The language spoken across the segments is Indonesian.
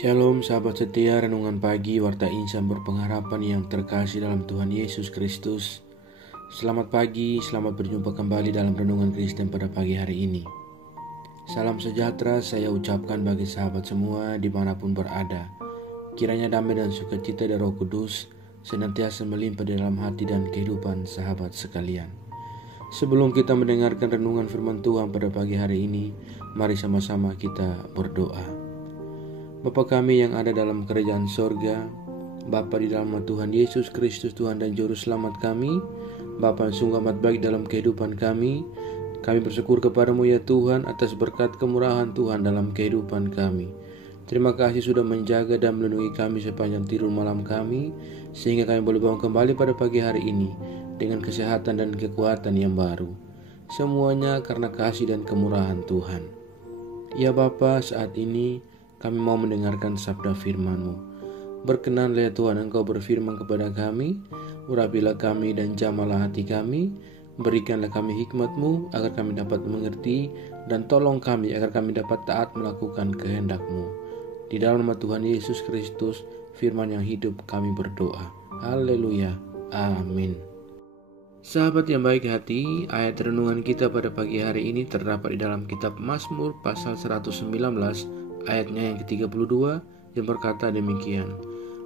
Shalom sahabat setia, renungan pagi Warta Insan berpengharapan yang terkasih dalam Tuhan Yesus Kristus. Selamat pagi, selamat berjumpa kembali dalam renungan Kristen pada pagi hari ini. Salam sejahtera saya ucapkan bagi sahabat semua dimanapun berada. Kiranya damai dan sukacita dari Roh Kudus senantiasa melimpah di dalam hati dan kehidupan sahabat sekalian. Sebelum kita mendengarkan renungan firman Tuhan pada pagi hari ini, mari sama-sama kita berdoa. Bapa kami yang ada dalam kerajaan sorga, Bapa di dalam Tuhan Yesus Kristus, Tuhan dan Juru Selamat kami, Bapa yang sungguh amat baik dalam kehidupan kami bersyukur kepadamu ya Tuhan atas berkat kemurahan Tuhan dalam kehidupan kami. Terima kasih sudah menjaga dan melindungi kami sepanjang tidur malam kami, sehingga kami boleh bangun kembali pada pagi hari ini dengan kesehatan dan kekuatan yang baru. Semuanya karena kasih dan kemurahan Tuhan. Ya Bapa, saat ini kami mau mendengarkan sabda firman-Mu. Berkenanlah ya Tuhan Engkau berfirman kepada kami, urapilah kami dan jamalah hati kami, berikanlah kami hikmat-Mu agar kami dapat mengerti, dan tolong kami agar kami dapat taat melakukan kehendak-Mu. Di dalam nama Tuhan Yesus Kristus, firman yang hidup kami berdoa. Haleluya. Amin. Sahabat yang baik hati, ayat renungan kita pada pagi hari ini terdapat di dalam kitab Mazmur pasal 119 ayatnya yang ke-32 yang berkata demikian.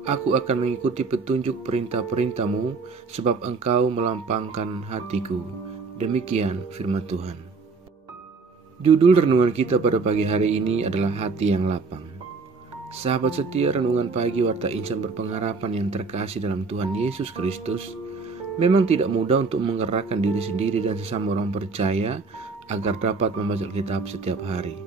Aku akan mengikuti petunjuk perintah-perintah-Mu sebab Engkau melampangkan hatiku. Demikian firman Tuhan. Judul renungan kita pada pagi hari ini adalah hati yang lapang. Sahabat setia, renungan pagi Warta Insan berpengharapan yang terkasih dalam Tuhan Yesus Kristus, memang tidak mudah untuk menggerakkan diri sendiri dan sesama orang percaya agar dapat membaca Alkitab setiap hari.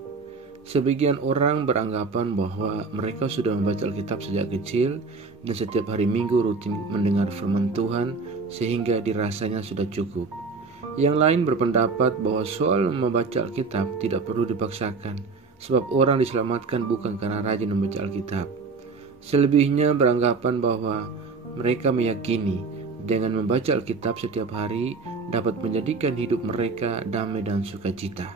Sebagian orang beranggapan bahwa mereka sudah membaca Alkitab sejak kecil dan setiap hari Minggu rutin mendengar firman Tuhan sehingga dirasanya sudah cukup. Yang lain berpendapat bahwa soal membaca Alkitab tidak perlu dipaksakan, sebab orang diselamatkan bukan karena rajin membaca Alkitab. Selebihnya beranggapan bahwa mereka meyakini dengan membaca Alkitab setiap hari dapat menjadikan hidup mereka damai dan sukacita.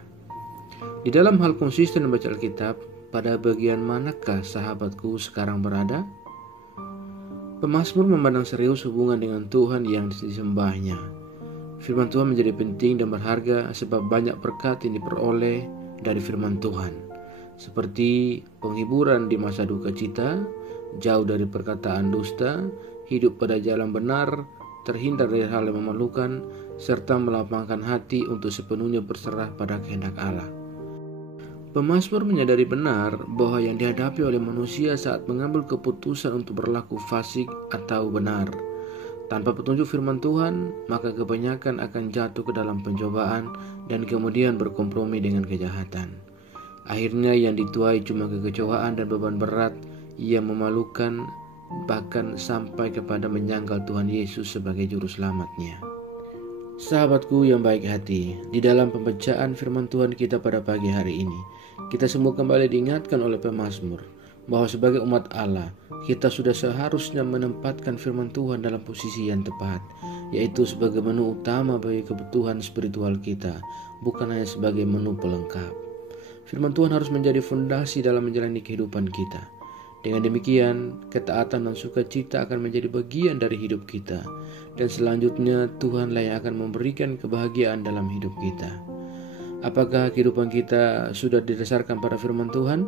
Di dalam hal konsisten membaca Alkitab, pada bagian manakah sahabatku sekarang berada? Pemazmur memandang serius hubungan dengan Tuhan yang disembahnya. Firman Tuhan menjadi penting dan berharga sebab banyak berkat yang diperoleh dari firman Tuhan, seperti penghiburan di masa duka cita, jauh dari perkataan dusta, hidup pada jalan benar, terhindar dari hal yang memalukan, serta melapangkan hati untuk sepenuhnya berserah pada kehendak Allah. Pemazmur menyadari benar bahwa yang dihadapi oleh manusia saat mengambil keputusan untuk berlaku fasik atau benar tanpa petunjuk firman Tuhan, maka kebanyakan akan jatuh ke dalam pencobaan dan kemudian berkompromi dengan kejahatan. Akhirnya yang dituai cuma kekecewaan dan beban berat yang memalukan, bahkan sampai kepada menyangkal Tuhan Yesus sebagai juru selamatnya. Sahabatku yang baik hati, di dalam pembacaan firman Tuhan kita pada pagi hari ini, kita semua kembali diingatkan oleh pemazmur bahwa sebagai umat Allah, kita sudah seharusnya menempatkan firman Tuhan dalam posisi yang tepat, yaitu sebagai menu utama bagi kebutuhan spiritual kita, bukan hanya sebagai menu pelengkap. Firman Tuhan harus menjadi fondasi dalam menjalani kehidupan kita. Dengan demikian, ketaatan dan sukacita akan menjadi bagian dari hidup kita. Dan selanjutnya Tuhanlah yang akan memberikan kebahagiaan dalam hidup kita. Apakah kehidupan kita sudah didasarkan pada firman Tuhan?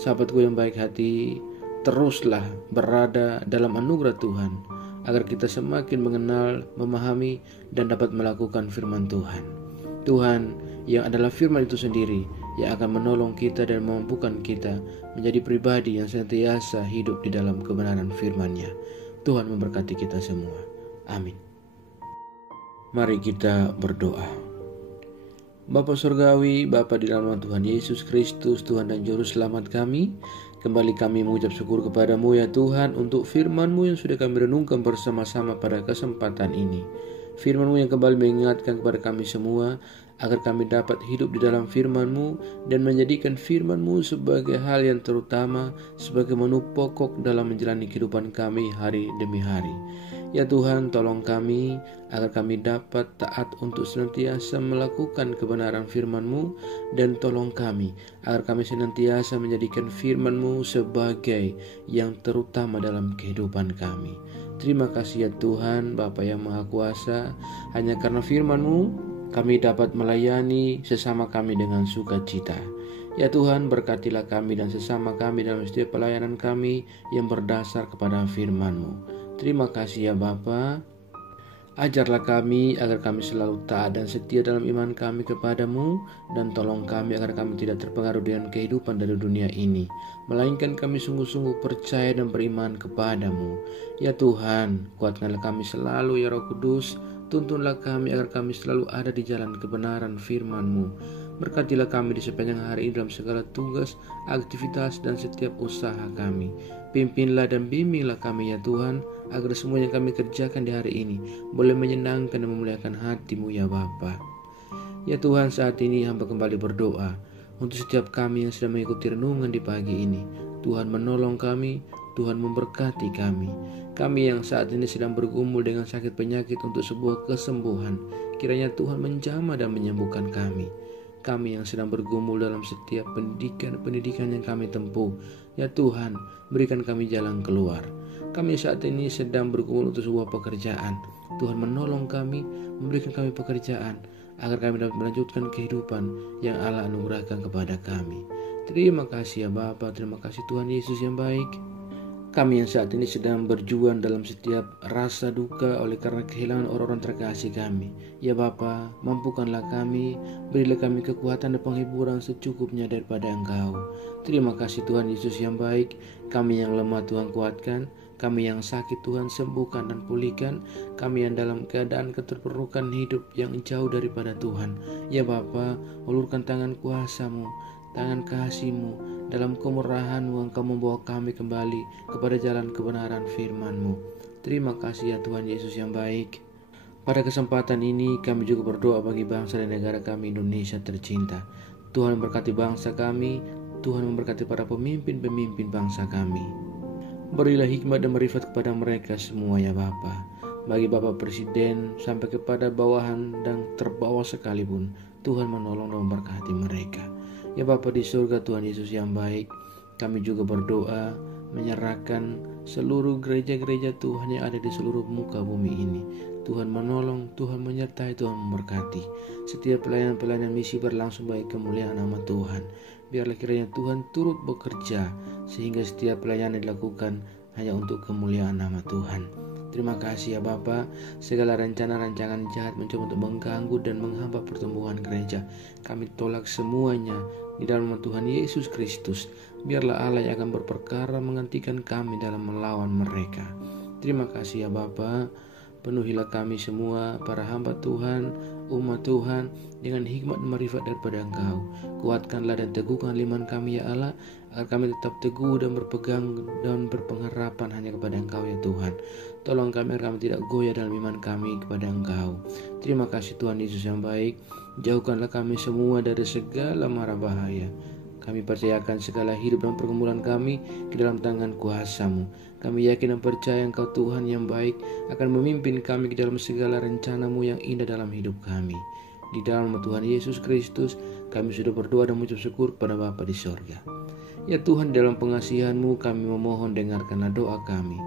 Sahabatku yang baik hati, teruslah berada dalam anugerah Tuhan, agar kita semakin mengenal, memahami, dan dapat melakukan firman Tuhan. Tuhan yang adalah firman itu sendiri yang akan menolong kita dan memampukan kita menjadi pribadi yang senantiasa hidup di dalam kebenaran firman-Nya. Tuhan memberkati kita semua. Amin. Mari kita berdoa. Bapa Surgawi, Bapa di dalam Tuhan Yesus Kristus, Tuhan dan Juru Selamat kami, kembali kami mengucap syukur kepadamu ya Tuhan untuk firman-Mu yang sudah kami renungkan bersama-sama pada kesempatan ini. Firman-Mu yang kembali mengingatkan kepada kami semua agar kami dapat hidup di dalam firman-Mu dan menjadikan firman-Mu sebagai hal yang terutama, sebagai menu pokok dalam menjalani kehidupan kami hari demi hari. Ya Tuhan, tolong kami agar kami dapat taat untuk senantiasa melakukan kebenaran firman-Mu, dan tolong kami agar kami senantiasa menjadikan firman-Mu sebagai yang terutama dalam kehidupan kami. Terima kasih ya Tuhan, Bapa yang Maha Kuasa, hanya karena firman-Mu kami dapat melayani sesama kami dengan sukacita. Ya Tuhan, berkatilah kami dan sesama kami dalam setiap pelayanan kami yang berdasar kepada firman-Mu. Terima kasih ya Bapa. Ajarlah kami agar kami selalu taat dan setia dalam iman kami kepadamu, dan tolong kami agar kami tidak terpengaruh dengan kehidupan dari dunia ini, melainkan kami sungguh-sungguh percaya dan beriman kepadamu. Ya Tuhan, kuatkanlah kami selalu ya Roh Kudus, tuntunlah kami agar kami selalu ada di jalan kebenaran firman-Mu. Berkatilah kami di sepanjang hari ini dalam segala tugas, aktivitas, dan setiap usaha kami. Pimpinlah dan bimbinglah kami ya Tuhan, agar semua yang kami kerjakan di hari ini boleh menyenangkan dan memuliakan hati-Mu ya Bapa. Ya Tuhan, saat ini hamba kembali berdoa untuk setiap kami yang sedang mengikuti renungan di pagi ini. Tuhan menolong kami, Tuhan memberkati kami. Kami yang saat ini sedang bergumul dengan sakit penyakit untuk sebuah kesembuhan, kiranya Tuhan menjamah dan menyembuhkan kami. Kami yang sedang bergumul dalam setiap pendidikan yang kami tempuh, ya Tuhan, berikan kami jalan keluar. Kami saat ini sedang bergumul untuk sebuah pekerjaan. Tuhan menolong kami, memberikan kami pekerjaan, agar kami dapat melanjutkan kehidupan yang Allah anugerahkan kepada kami. Terima kasih ya Bapa, terima kasih Tuhan Yesus yang baik. Kami yang saat ini sedang berjuang dalam setiap rasa duka oleh karena kehilangan orang-orang terkasih kami. Ya Bapa, mampukanlah kami, berilah kami kekuatan dan penghiburan secukupnya daripada Engkau. Terima kasih Tuhan Yesus yang baik. Kami yang lemah Tuhan kuatkan, kami yang sakit Tuhan sembuhkan dan pulihkan, kami yang dalam keadaan keterpurukan hidup yang jauh daripada Tuhan. Ya Bapa, ulurkan tangan kuasa-Mu, tangan kasih-Mu, dalam kemurahan-Mu Engkau membawa kami kembali kepada jalan kebenaran firman-Mu. Terima kasih ya Tuhan Yesus yang baik. Pada kesempatan ini kami juga berdoa bagi bangsa dan negara kami Indonesia tercinta. Tuhan memberkati bangsa kami, Tuhan memberkati para pemimpin-pemimpin bangsa kami. Berilah hikmat dan marifat kepada mereka semua ya Bapa. Bagi Bapak Presiden sampai kepada bawahan dan terbawah sekalipun, Tuhan menolong dan memberkati mereka. Ya Bapa di surga Tuhan Yesus yang baik, kami juga berdoa menyerahkan seluruh gereja-gereja Tuhan yang ada di seluruh muka bumi ini. Tuhan menolong, Tuhan menyertai, Tuhan memberkati. Setiap pelayanan-pelayanan misi berlangsung bagi kemuliaan nama Tuhan. Biarlah kiranya Tuhan turut bekerja sehingga setiap pelayanan dilakukan hanya untuk kemuliaan nama Tuhan. Terima kasih ya Bapa, segala rencana rancangan jahat mencoba untuk mengganggu dan menghambat pertumbuhan gereja, kami tolak semuanya di dalam nama Tuhan Yesus Kristus. Biarlah Allah yang akan berperkara menggantikan kami dalam melawan mereka. Terima kasih ya Bapa, penuhilah kami semua para hamba Tuhan, umat Tuhan dengan hikmat dan marifat daripada Engkau. Kuatkanlah dan teguhkan iman kami ya Allah, agar kami tetap teguh dan berpegang dan berpengharapan hanya kepada Engkau ya Tuhan. Tolong kami agar kami tidak goyah dalam iman kami kepada Engkau. Terima kasih Tuhan Yesus yang baik. Jauhkanlah kami semua dari segala mara bahaya. Kami percayakan segala hidup dan pergumulan kami ke dalam tangan kuasa-Mu. Kami yakin dan percaya Engkau Tuhan yang baik akan memimpin kami ke dalam segala rencana-Mu yang indah dalam hidup kami. Di dalam nama Tuhan Yesus Kristus, kami sudah berdoa dan mengucap syukur kepada Bapa di sorga. Ya Tuhan, dalam pengasihan-Mu kami memohon, dengarkanlah doa kami.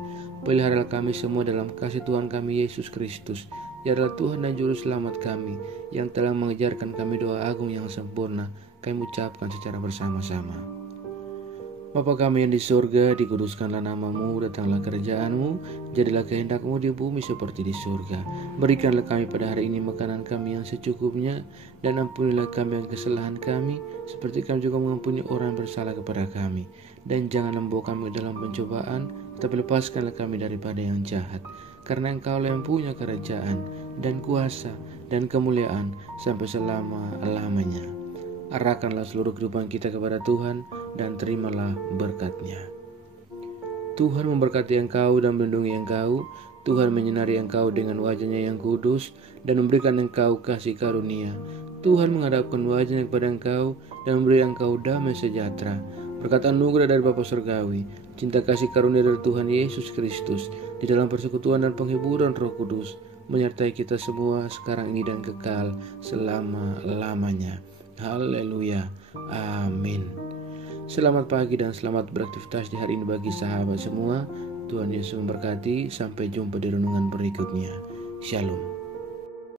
Peliharalah kami semua dalam kasih Tuhan kami Yesus Kristus. Ya adalah Tuhan dan Juru Selamat kami, yang telah mengajarkan kami doa agung yang sempurna. Kami ucapkan secara bersama-sama. Bapa kami yang di surga, dikuduskanlah nama-Mu, datanglah kerajaan-Mu, jadilah kehendak-Mu di bumi seperti di surga. Berikanlah kami pada hari ini makanan kami yang secukupnya, dan ampunilah kami yang kesalahan kami, seperti kami juga mengampuni orang yang bersalah kepada kami. Dan jangan membawa kami ke dalam pencobaan, tetapi lepaskanlah kami daripada yang jahat. Karena Engkau-lah yang punya kerajaan, dan kuasa, dan kemuliaan, sampai selama-lamanya. Arahkanlah seluruh kehidupan kita kepada Tuhan, dan terimalah berkat-Nya. Tuhan memberkati engkau dan melindungi engkau. Tuhan menyinari engkau dengan wajah-Nya yang kudus dan memberikan engkau kasih karunia. Tuhan menghadapkan wajah-Nya kepada engkau dan memberi engkau damai sejahtera. Berkat anugerah dari Bapa Surgawi, cinta kasih karunia dari Tuhan Yesus Kristus, di dalam persekutuan dan penghiburan Roh Kudus, menyertai kita semua sekarang ini dan kekal selama-lamanya. Haleluya. Amin. Selamat pagi dan selamat beraktivitas di hari ini bagi sahabat semua. Tuhan Yesus memberkati. Sampai jumpa di renungan berikutnya. Shalom.